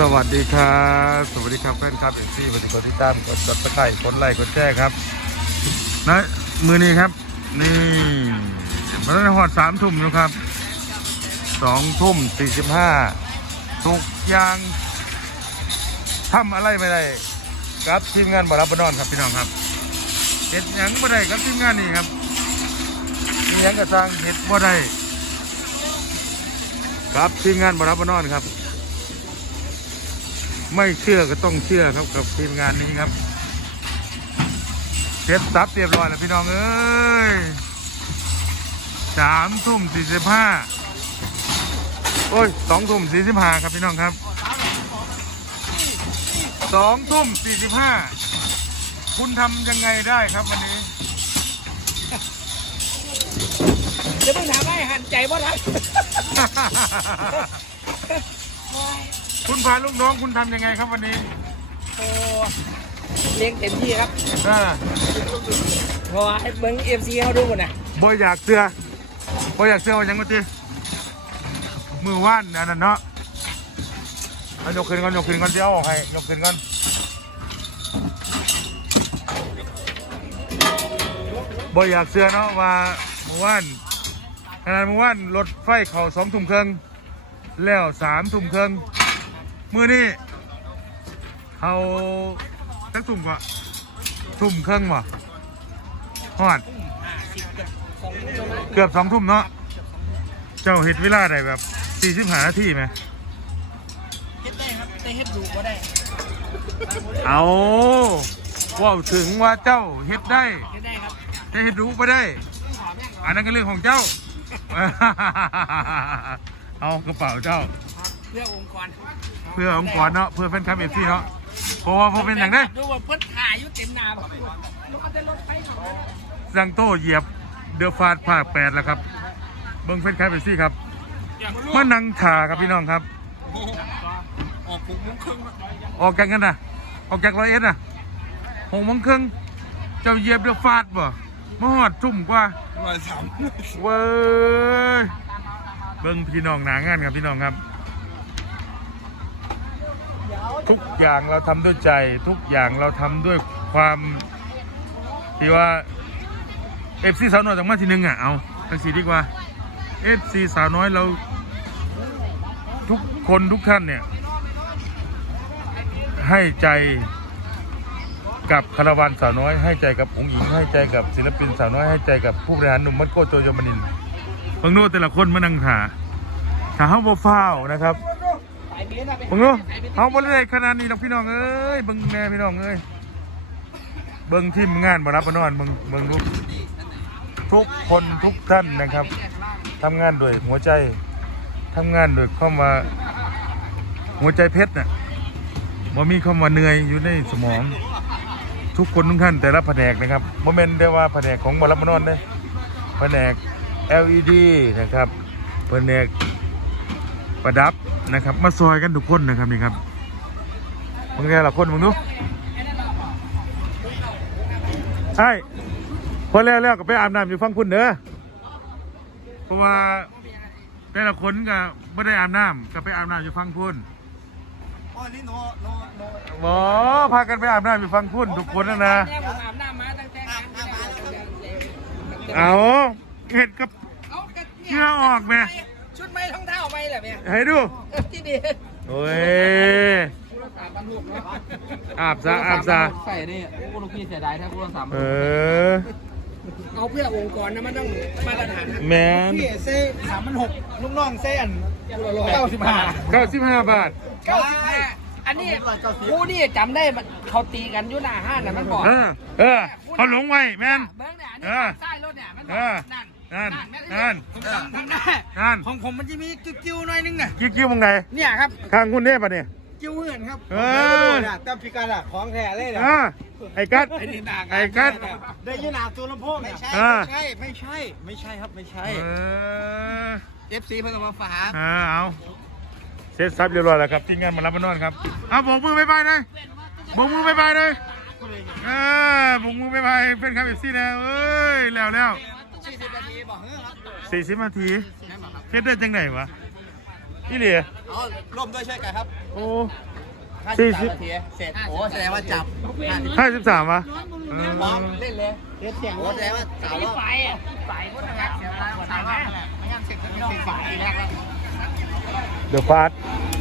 สวัสดีครับสวัสดีครับเพื่อนครับเอ็นซี่วันนี้กดติดตามกดกดตะไคร่กดไลค์กดแชร์ครับนะมือนี้ครับ นี่มันได้หอดสามทุ่มแล้วครับสองทุ่มสี่สิบห้าทุกอย่างทำอะไรไม่ได้ครับทีมงานบารับบนอนครับพี่น้องครับเห็ดยังบ่ได้ครับทีมงานนี่ครับมียังกระสร้างเห็ดบ่ได้ครับทีมงานบารับบนอนครับ ไม่เชื่อก็ต้องเชื่อครับกับทีมงานนี้ครับเซ็ตซับเรียบร้อยแล้วพี่น้องเอ้ยสามทุ่มสี่สิบห้าโอ้ยสองทุ่มสี่สิบห้าครับพี่น้องครับสองทุ่มสี่สิบห้าคุณทำยังไงได้ครับวันนี้จะเพิ่งถามให้หันใจว่ารัก คุณพาลูกน้องคุณทำยังไงครับวันนี้โอ้เลี้ยงเต็มที่ครับอ่าเพราะว่าให้เบิ้งเอฟซีเขาดูหมดนะบ่อยากเสื้อบ่อยากเสื้อว่าหยังมาตีมือว่านอันนั้นเนาะเอายกขึ้นก่อนยกขึ้นก่อนเดี๋ยวเอาออกให้ยกขึ้นก่อนบ่อยากเสื้อเนาะว่าเมื่อวานขนาดเมื่อวานรถไฟเข้าสองทุ่มครึ่งแล้วสามทุ่มครึ่ง มือนี้เขาจักทุ่มกว่าทุ่มครึ่งวะฮอดเกือบสองทุ่มเนาะเจ้าเฮ็ดเวลาได้แบบสี่สิบห้านาทีไหมเฮ็ดได้ครับแต่เฮ็ดดูก็ได้เอาว่าถึงว่าเจ้าเฮ็ดได้เฮ็ดได้ครับแต่เฮ็ดรู้ไม่ได้ อันนั้นก็เรื่องของเจ้า เอากระเป๋าเจ้าเพื่อองค์กรเพื่อองค์กรเนาะเพื่อแฟนคลับเอฟซีเนาะเพราะว่าพอเป็นอย่างได้ดูว่าเพิ่นถ่ายอยู่เต็มหนาบอกลูกเอาแต่รถไปเขาสังโต้เหยียบเดือฟาดภาคแปดแล้วครับ เบิ้งแฟนคลับเอฟซีครับมานั่งถ่าครับพี่น้องครับ ออกปุ๊บมุ้งครึ่งออกจากกันนะออกจากร้อยเอ็ดนะหกโมงครึ่งเจ้าเหยียบเดือฟาดบ่มาหอดทุ่มกว่าร้อยสามเว้ยเบิ่งพี่น้องหนางานครับพี่น้องครับ ทุกอย่างเราทำด้วยใจ ทุกอย่างเราทำด้วยความที่ว่าเอฟซีสาวน้อยจากมาทีหนึงอะเอาทังสีดีกว่าเอฟซีสาวน้อยเรา ทุกคนทุกท่านเนี่ย ให้ใจกับคาราวานสาวน้อย ให้ใจกับองค์หญิงให้ใจกับศิลปินสาวน้อยให้ใจกับผู้บริหารหนุ่มมัดโคโจยมนินเบิ่งโน้แต่ละคนมานั่งขาขาเฮาบ่ฟ้าวนะครับ เบิ่งโน้เฮาบ่ได้ขนาดนี้หรอกพี่น้องเอ้ยเบิ่งแม่พี่น้องเอ้ยเบิ่งทีมงานบ่รับบ่นอนเบิ่งเบิ่งดูทุกคนทุกท่านนะครับทำงานด้วยหัวใจทำงานด้วยเข้ามาหัวใจเพชรน่ะบ่มีคำว่าเหนื่อยอยู่ในสมอง ทุกคนทุกท่านแต่ละแผนกนะครับโมเมนต์ได้ว่าแผนกของบรับมานอนได้แผนก LED นะครับแผนก ประดับนะครับ มาซอยกันทุกคนนะครับนี่ครับมึงแกละคนมึงดูใช่พอแล้วแล้วก็ไปอาบน้ำอยู่ฟังคุณเด้อเพราะว่าแต่ละคนก็ไม่ได้อาบน้ำก็ไปอาบน้ำอยู่ฟังพุ่นอ๋อนี่โนโนโนหมอพากันไปอาบน้ำอยู่ฟังพุ่นทุกคนนะนะเนี่ยผมอาบน้ำมาตั้งแต่งานเอาเห็ดกับเอากระเหงื่อออกไหม ชุดไม่ท้องเท้าไม่เหรอเนี่ยให้ดูที่ดีโอ้ยอาบซะอาบซะใส่นี่กูลูกพี่เสียดายถ้ากูต้องสามเออเอาเพื่อองค์กรนะมันต้องมาตรฐานแมนพี่เซ่สามพันหกลูกน้องเซ่อันเก้าสิบห้าเก้าสิบห้าบาทเก้าสิบห้าอันนี้ผู้นี่จำได้มันเขาตีกันอยู่หน้าห้างน่ะมันบอกเออเออเขาหลงไว้แมนเบิ้งเนี่ยอันเอนี้อใต้รถเนี่ยมันบเออกอนั่นนั่นแม่นั่นผมจำทำได้ นั่น ของผมมันจะมีกิ้วๆหน่อยนึงน่ะกิ้วกิ้วมึงไหนเนี่ยครับข้างคุณเนี่ยปะเนี่ยกิ้วเหือนครับเออแต่พิการอะของแท้เลยเออไอ้กัดไอ้นี่หนักไอ้กัดได้ยินหนาตัวลำโพงไม่ใช่อ่าไม่ใช่ไม่ใช่ไม่ใช่ครับไม่ใช่เออ FC เพิ่งเอามาฝากเออเอาเสร็จสับเรียบร้อยแล้วครับที่งานมารับมานอนครับเอาโบกมือบายบายเลยโบกมือบายบายเลยเออโบกมือบายบายเป็นครับเอฟซีนะเอ้ยแล้วแล้ว 40นาทีบอกเฮ้ยครับสี่สิบนาทีเฮ็ดได้จังไหนวะพี่เหลียเอาร่วมด้วยช่วยกันครับโอ้53สี่สิบนาทีเสร็จโอ้แสดงว่าจับห้าสิบสามวะเอพร้อมอเล่นเลยเล่นเสียงโอ้แสดงว่าสาวรอบไปอะไปคนละเสียเวลาสามารถไม่งั้นเสร็จก็ไม่ต้องไปแรกแล้วเดอะฟาส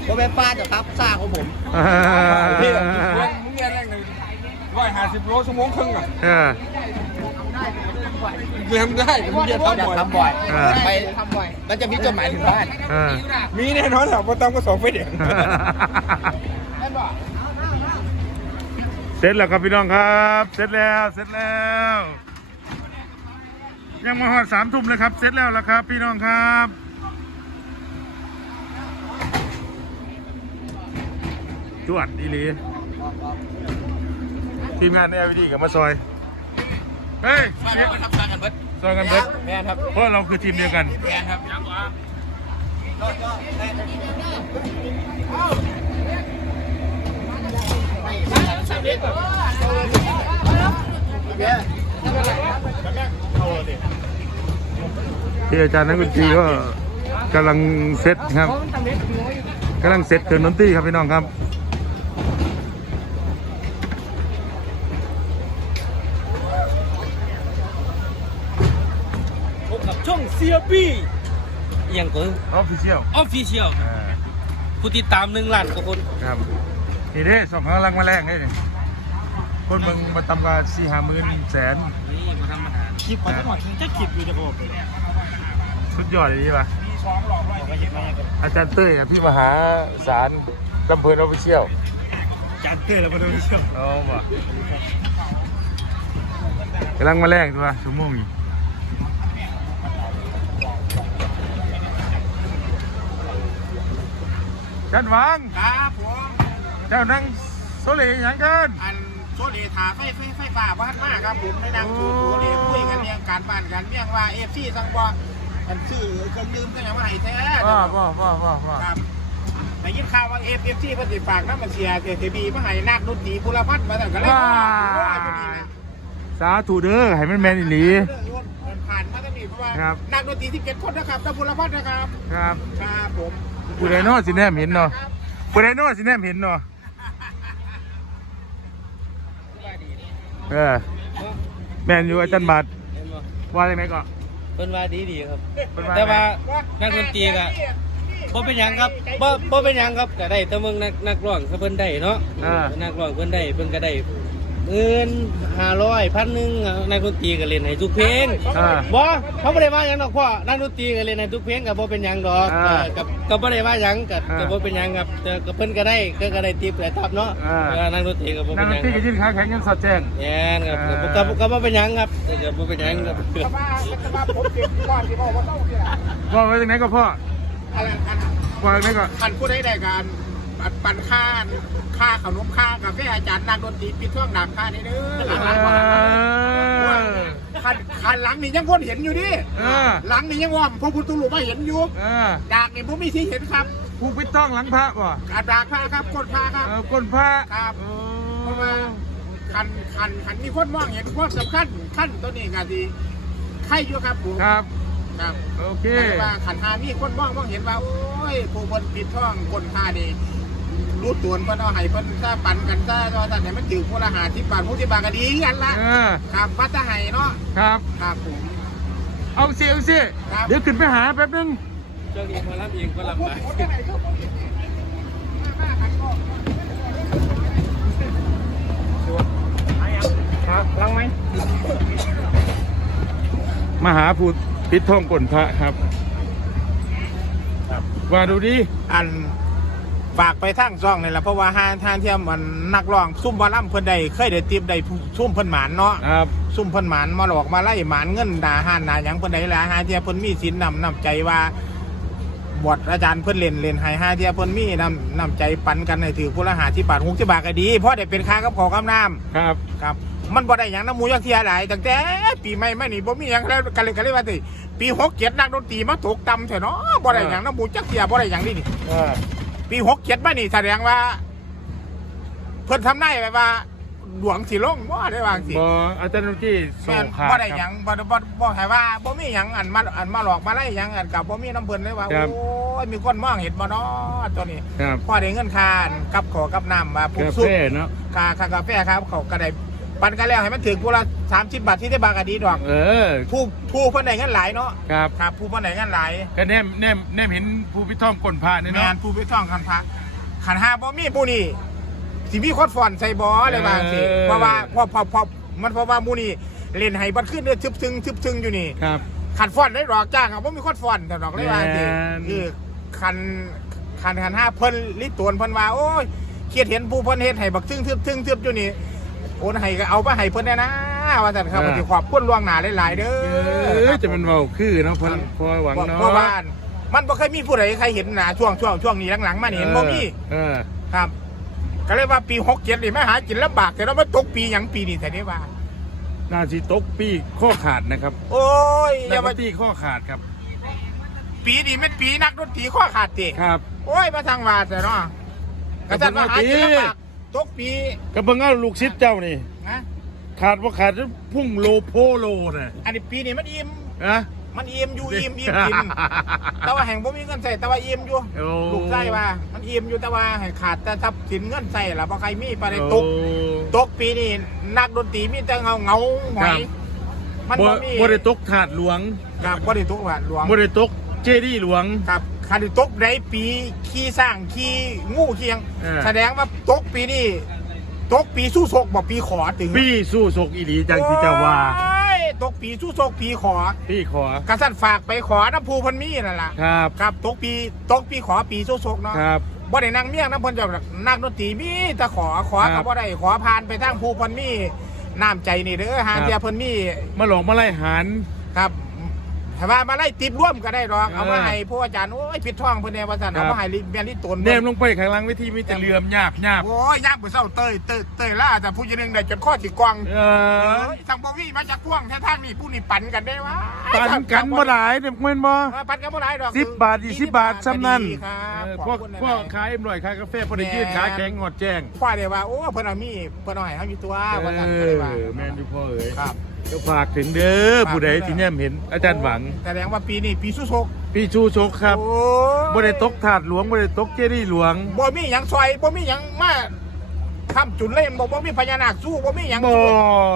ก็เป็นป้าจะครับซ่าของผมพี่แบบมึงเรียนแรงหนึ่งร้อยห้าสิบโลชั่วโมงครึ่งอะ เออเรียนได้แต่มึงเรียนเขาทำจะบ่อยทำบ่อยอ่า ไปทำบ่อยมันจะมีจดหมายถึงบ้านเออ มีแน่นอนแหละพอตามก็สองไฟเด็กเสร็จแล้วครับพี่น้องครับ เสร็จแล้วเสร็จแล้ว ยังมาหอดสามทุ่มเลยครับ เสร็จแล้วละครับ พี่น้องครับจวดอีหลีทีมงานในเอวีดีกับมาซอย เฮ้ยมาทำงานกันเบิดซอยกันเบิดแม่ครับเพราะเราคือทีมเดียวกัน แม่ครับยังวะที่อาจารย์นักดนตรีก็กำลังเซตครับกำลังเซตเครื่องดนตรีครับพี่น้องครับ บกับช่องเซียบี้ยังกูออฟฟิเชียลออฟฟิเชียลผู้ติดตามหนึ่งล้านกว่าคนครับนี่เด้สองกำลังมาแรงนี่คนมึงมาทำกันสี่ห้าหมื่นแสนนี่มาธรรมดาคลิปมันทั้งหมดจะคลิปอยู่จะโกบเลยสุดยอดเลยดีป่ะอาจารย์เต้ยอะพี่มหาสารกำเพลินออฟฟิเชียลจัดเต้แล้วมาดูเชียวเอาบ่กำลังมาแรงตัวชั่วโมงนี้ จันหวังครับผมเจ้านั่งโซเลอย่างกันอันโซเลถาไฟไฟไฟฟ้าบ้านมากครับผมในนางจูโซเลคุยกันเรื่องการบ้านกันเรื่องว่าเอฟซีสังว่าอันซื้อเครื่องดื่มก็ยังมาให้แท้ว้าว้าว้าว้าว้าครับแต่ยินข่าวว่าเอฟเอฟซีเพิ่นสิฝากน้ำมันเสียเจทีบีมาให้นักดนตรีบุรพัฒน์มาตั้งกันเลยว่าว่าพอดีนะสาธุเด้อให้มันแมนอีหลีเรื่องยนต์ผ่านมาตั้งนี้เพราะว่าครับนักดนตรีที่เก็บคนนะครับตะบุรพัฒน์นะครับ ครับ ครับผม ผู้ใดเนอสิแนมเห็นเนาะผู้ใดเนอสิแนมเห็นเนาะเออแมนอยู่อาจารย์บัตรว่าอย่างไรก็เพิ่นว่าดีดีครับเพิ่นว่าแต่ว่านักดนตรีก็บ่เป็นหยังครับบ่บ่เป็นหยังครับก็ได้แต่เมืองนักนักร้องเขาเพิ่นได้เนาะอ่านักร้องเพิ่นได้เพิ่นก็ได้ หมื่นห้าร้อยพันหนึ่งนักดนตรีก็เล่นให้ทุกเพลงอ่าบ่เขาบ่ได้ว่าหยังดอกพ่อนักดนตรีก็เล่นให้ทุกเพลงก็บ่เป็นหยังดอกอ่าเออกับก็บ่ได้ว่าหยังก็อ่าก็บ่เป็นหยังครับแต่ก็เพิ่นก็ได้ก็ก็ได้ติปได้ทับเนาะอ่า เออนักดนตรีก็บ่นัเป็กนดหนยังตรีครับก็ยื่นขาแข็งยังสอดแจ้ง แย่นครับอ่าก็ก็ก็บ่เป็นหยังครับแต่ก็บ่เป็นหยังครับแต่ว่าแต่ว่าผมติดก่อนที่บอกว่าต้องที่ละว่าไว้ตรงไหนก็พ่ออะไรอันว่าไว้ตรงไหนก็คันผู้ใดได้การ ปันปันค่าค่าขนมค่ากาแฟอาจารย์นักดนตรีปิดเครื่องหนักค่านี่เด้อหลังเอหลังอคันคันหลังนี่ยังคนเห็นอยู่ดิเออ หลังนี่ยังว่าพระพุทธรูปมาเห็นอยู่เออดากนี่ผมมีที่เห็นครับผู้ปิดต้องหลังพระบ่อาดากผ้าครับกดผ้าครับ เออก้นพระครับ เอเพราะว่าอคันคันคันมีคนมองเห็นความสำคัญขั้นตัวนี้ก็ดีใครอยู่ครับผมครับ ครับ โอเค แต่ว่าขันหามีคนมองมองเห็นว่า โอ้ยผู้คนปิดท่องคนท่านี่ รู้ตัวเพิ่นเอาให้เพิ่นซะปันกันซะตอนนั้นมันถือผู้ละหาที่ปานผู้ที่บางก็ดีกันละเออครับวัดตะไห้เนาะครับ ครับผม เอาสิเอาสิครับ เดี๋ยวขึ้นไปหาแป๊บนึงเจ้านี้มารับเองก็ลำพูดบากพูดจังไหนครับผมมาขันก็ครับลังไหมมาหาผู้ปิดทองก่นพระครับ ว่าดูดิอัน ฝากไปทั้งซ่องนี่แหละเพราะว่าห้าท่านเทียมมันนักร้องซุ่มบอลล่ำเพิ่นได้เคยได้ติบได้ซุ่มเพิ่นหมานเนาะครับซุ่มเพิ่นหมานมาหลอกมาไล่หมานเงินด่าห้านด่าหยังเพิ่นได้หลายหาเทียเพิ่นมีศีลนำนำใจว่าบวชอาจารย์เพิ่นเล่นเล่นให้หาเทียเพิ่นมีนำนำใจปันกันให้ถือผู้ละหาที่บาทหกที่บาทก็ดีเพราะได้เป็นค่ากับขอกับน้ำครับครับมันบ่ได้หยังน้ำหมูยักเทียหลายตั้งแต่ปีใหม่มานี่บ่มีหยังแล้วกันเลยกันเลยว่าติปี67นักดนตรีมาตกต่ำแท้เนาะบ่ได้หยังน้ำหมูจักเทียบ่ได้หยังนี่นี่ เออปี67มานี่แสดงว่า เพิ่นทำนายไว้ว่าดวงสิลงบ่ได้วาจังสิบออาจารย์นุกี้ส่แม่งนขาดบ่ได้หคยัรับ งบ่บ่บ่ให้ว่าบ่มีหยังอันมาอันมาหลอกมาไล่หยังอันกับบ่มีน้ำเพิ่นเลยว่าครับโอ้ยมีคนมองเห็นบ่เนาะตัวนี้ครับพอได้เงินคานกับขอกับน้ำมาปลูกกาซุปแฟเนาะ คาคากาแฟครับเขาก็ได้ ปันกันแล้วให้มันถึงผู้ละ30บาทที่ได้บางอดีดอกเออ ผู้ผู้เพิ่นได้เงินหลายเนาะครับครับผู้เพิ่นได้เงินหลายก็แนมแนมแนมเห็นผู้พิท่องก้นผ้าเนี่ยแมเนาะนผู้ไปท่องคันพักขันห้าบ่มีผู้นี่สิมีคอดฟอนใส่บ่อะไรบางสิเออเพราะว่าพอพอพอมันเพราะว่าหมู่นี่เล่นให้บัดขึ้นเนี่ยทึบทึงทึบทึงอยู่นี่ ครับ ขันฟอนได้ดอกจ้างอะบ่มีคอดฟอนแต่ดอกเลยบางสิแม่น คือคันคันคันห้าเพิ่นลิตวนเพิ่นว่าโอ้ยเครียดเห็นผู้เพิ่นเฮ็ดให้บักทึงทึบทึงทึบอยู่นี่ โอนให้ก็เอาไปให้เพิ่นได้นะว่าซั่นครับมันสิขอบคุณล่วงหน้าหลายๆเด้อเออจะมันเมาคือเนาะพอพอหวังเนาะเพราะว่ามันบ่เคยมีผู้ใดใครเห็นหน้าช่วงช่วงช่วงนี้หลังๆมานี่เห็นบ่มีเออครับ ก็เลยว่าปีหกเจ็ดนี่ไม่หากินลำบากแต่เราไม่ตกปีหยังปีนี่แต่นี้ว่า นาทีตกปีข้อขาดนะครับโอ้ยอนัย่ากดมานตรีข้อขาดครับปีนี้เป็นปีนักดนตรีข้อขาดติครับ โอ้ยมาทางวาแต่เนาะกระสันว่าหากินลำบาก ตกปีก็เบิ่งเอาลูกชิดเจ้านี่ นะขาดว่าขาดพุ่งโลโพโลน่ะอันนี้ปีนี้มันอิ่มนะมันอิ่มอยู่อิ่มอิ่มกินแต่ว่าแห่งบ่มีเงินใส่แต่ว่าอิ่มอยู่โอ้ลูกไส้ว่า มันอิ่มอยู่แต่ว่าให้ขาดแต่ทรัพย์สินเงินใส่ละเพราะใครมีไปในตก โอ้ตกปีนี้นักดนตรีมีแต่เงาเงาหอยมันบ่บ่มีบ่ได้ตกถาดหลวงครับบ่ได้ตกว่าหลวงบ่ได้ตกเจดีย์หลวง ครับ คันที่ตกในปีขี้สร้างขี้งูขี้หยังเออ แสดงว่าตกปีนี้ตกปีสู้โศกบอกปีขอถึงพี่สู้ศกอีหลีจังที่เจ้าว่าโอ้ยตกปีสู้โศกปีขอพี่ขอกระสันฝากไปขอน้ำภูเพันมีนั่นล่ะครับครับตกปีตกปีขอปีสู้โศกเนาะครับ บ่ได้นั่งเมี่ยงน้ำเพิ่นเจะนักดนตรีมีแต่ขอขอครักับบบ่ได้ขอผ่านไปทางภูเพันมีน้ำใจนี่เด้อหาครับเดียเพิ่นมีมาหลอกมาไล่หารครับ ถ้าว่ามาไล่ติดร่วมก็ได้ดอก เอามาเออให้ผู้อาจารย์โอ้ยผิดท่องเพิ่นแน่ว่าซั่นครับเอามาให้ลิเบียนลิตนแนมลงไปข้างล่างเวทีมีแต่เลื่อมหยาบหยาบโอ้ยย่างผู้เศร้าเตยเตยเตยล่าแต่ผู้ยิงได้จนข้อสิกวางเอเอออทางบ่วีมาจากกวางแท้ทางนี่ผู้นี่ปั่นกันได้วะปันกันบ่หลายเด็กเม่นบ่เออปั่นกันบ่หลายดอกสิบบาทยี่สิบบาทซ้ำนั่นดีครับเออขพวอบกคุณนะพวกขายเอ็มร่อยขายกาแฟพอได้ยืนขาแข็งงอดแจ้งคว้าได้ว่าโอ้เพิ่นเอามีเพิ่นเอาให้เฮาอยู่ตัวเอว่าซั่นก็เลยว่าอแมนอยู่พ่อเอ๋ยครับ ก็ฝากถึงเด้อผู้ใดที่แนมเห็นอาจารย์หวัง แสดงว่าปีนี้ปีสุโศกพี่ชูชกครับโอ้ยบ่ได้ตกถาดหลวงบ่ได้ตกเจดีย์หลวงบ่มีหยังซอยบ่มีหยังมาค้ำจุนเล่นบ่บ่มีพญานาคสู้บ่มีหยังบ่สู้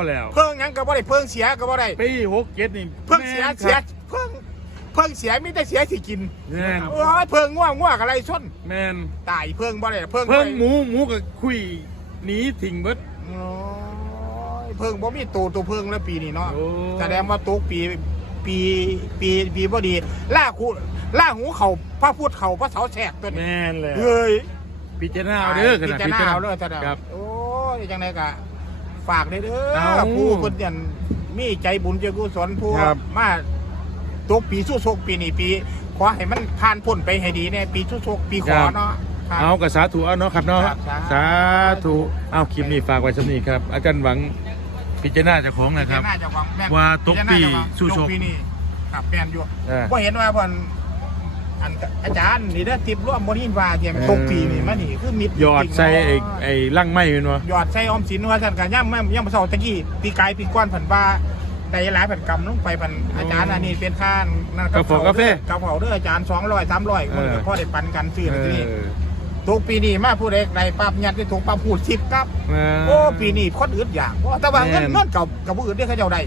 แล้ว เพิ่งหยังก็บ่ได้เพิ่งเสียก็บ่ได้ปีหกเจ็ดนี่เพิ่งเสียแม่นเสียครับเพิ่งเพิ่งเสียมีแต่เสียสิกินแม่น โอ้ยเพิ่งง่วงง่วงอะไรชนแม่นตายเพิ่งบ่ได้เพิ่งเพิ่งบ่ได้หมูหมูกับคุยหนีทิ้งเบิดโอ้ย เพิ่งบ่มีตัวตัวเพิ่งแล้วปีนี้เนาะโอ้ แสดงว่าตกปีปีปีปีบ่ดีล่าคูล่าหูเขาพระพุทธเขาพระเสาแฉกตัวนี้แม่นเลยเฮ้ยพิจารณาเอาเด้อขพินาดจารณาเอาเด้อแสดงครับ โอ้ยจังไดก็ฝากได้เด้เอาอผู้เพิ่นยันมีใจบุญใจกุศลผู้ครับ มาตกปีสู้โชคปีนี้ปี ขอให้มันผ่านพ้นไปให้ดีแน่ปีสู้โชคปีขอเนาะครับ เอากับสาธุเอาเนาะครับเนาะครับสาสาธุเอาคลิปนี้ฝากไว้สำนี้ครับ อาจารย์หวัง พิจารณาเจ้าของนะครับพิจารณาเจ้าของแม่นว่าตกปีพิจารณาเจ้าของสู้โชคตกปีนี้ครับแม่นอยู่เออ บ่เห็นว่าเพิ่นอันอาจารย์นี่เด้อติบร่วมบ่นี่ว่าเที่ยมันตกปีนี่มานี่คือมิดหยอดใส่ไอ้จริงๆเนาะไอ้ลั่งไม้เป็นวะหยอดใส่ออมสินว่าท่านกันย่ำแม่ย่ำมาเสาตะกี้ปีกายปีก้อนผันว่าได้หลายแผ่นกำลงไปผันอาจารย์อันนี้เป็นข้านนั่นกระเป๋ากาแฟกระเป๋าเด้ออาจารย์สองร้อยสามร้อยคนก็พ่อได้ปันกันซื้อเอนะทีนี้อ ทุกปีนี้มาผู้ใดในปั๊บยัดได้ถูกปั๊บพูดสิบครับเออโอ้ปีนี้คนอื่นอย่างเพราะแต่ว่าเงินแม่นเงินกับกับผู้อื่นได้เขาเจ้าได้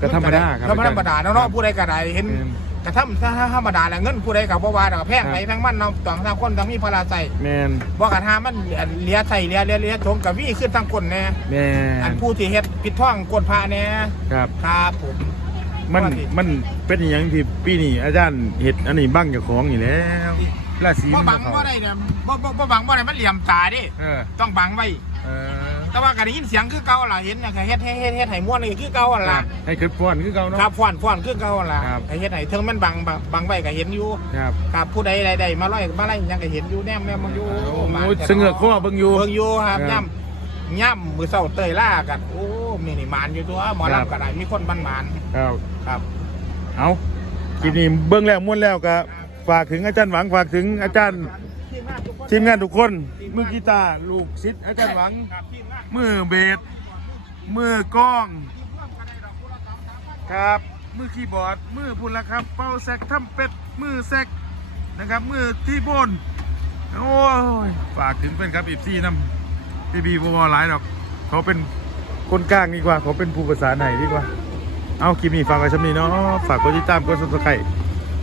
ก็ธรรมดาครับธรรมดาเนาะเนาะผู้ใดก็ได้เห็นแม่นกระทำถ้าธรรมดาแหละเงินผู้ใดกับบ่ว่าดอกแพงไปครับแพงมันเนาะต่างทางคนต่างมีภาระใส่แมนบ่กระทามันเหลียใส่เหลียเหลียเหลียทงกับวี่ขึ้นทางคนแน่แมอันนผู้ที่เฮ็ดปิดท่องกดพระเนี่ยครับครับผมมันว่าสิมันเป็นอหย่างที่ปีนี้อาจารย์เห็ดอันนี้บ้างเจ้าของอยู่แล้ว ราศีบ่มันบังเข้าบ่ได้เนี่ยบ่บ่บ่บังบ่ได้มันเหลี่ยมตาดิเออต้องบังไว้ เออแต่ว่าก็ได้ยินเสียงคือเก่าล่ะเห็นน่ะก็เฮ็ดให้เฮ็ดเฮ็ดให้ม่วนนี่คือเก่าหั่นล่ะให้เกิดฟ้อนคือเก่าเนาะ ครับฟ้อนฟ้อนคือเก่าหั่นล่ะครับให้เฮ็ดให้ถึงมันบังบังบังไว้ก็เห็นอยู่ครับครับผู้ใดใดๆมาร้อยมาไล่ยังก็เห็นอยู่แนมแนมมันอยู่โอ้มาโหเสงือกข้อเบิ่งอยู่ เบิ่งอยู่ครับครับย่ำย่ำมือเศร้าเตยล่ากันโอ้มีนี่มานอยู่ตัวหมอครับ ลำก็ได้มีคนมันมานครับ ครับ เอาคลิปนี้เบิ่งแล้วม่วนแล้วก็ ฝากถึงอาจารย์หวังฝากถึงอาจารย์ทีมงานทุกคน มือกีตาร์ลูกศิษย์อาจารย์หวัง มือเบสมือกล้อง ครับ มือคีย์บอร์ด มือพุ่นละครับ เป้าแซกทำเป็ด มือแซกนะครับ มือที่บน โอ้ย ฝากถึงเป็นครับอีซี่น้ำพี่บีบอหลายดอก เขาเป็นคนกลางดีกว่า เขาเป็นผู้ภาษาไหนดีกว่า เอาคลิปนี้ฝากไว้ช่ำนี้เนาะ ฝากกดติดตาม กดซับสไครต์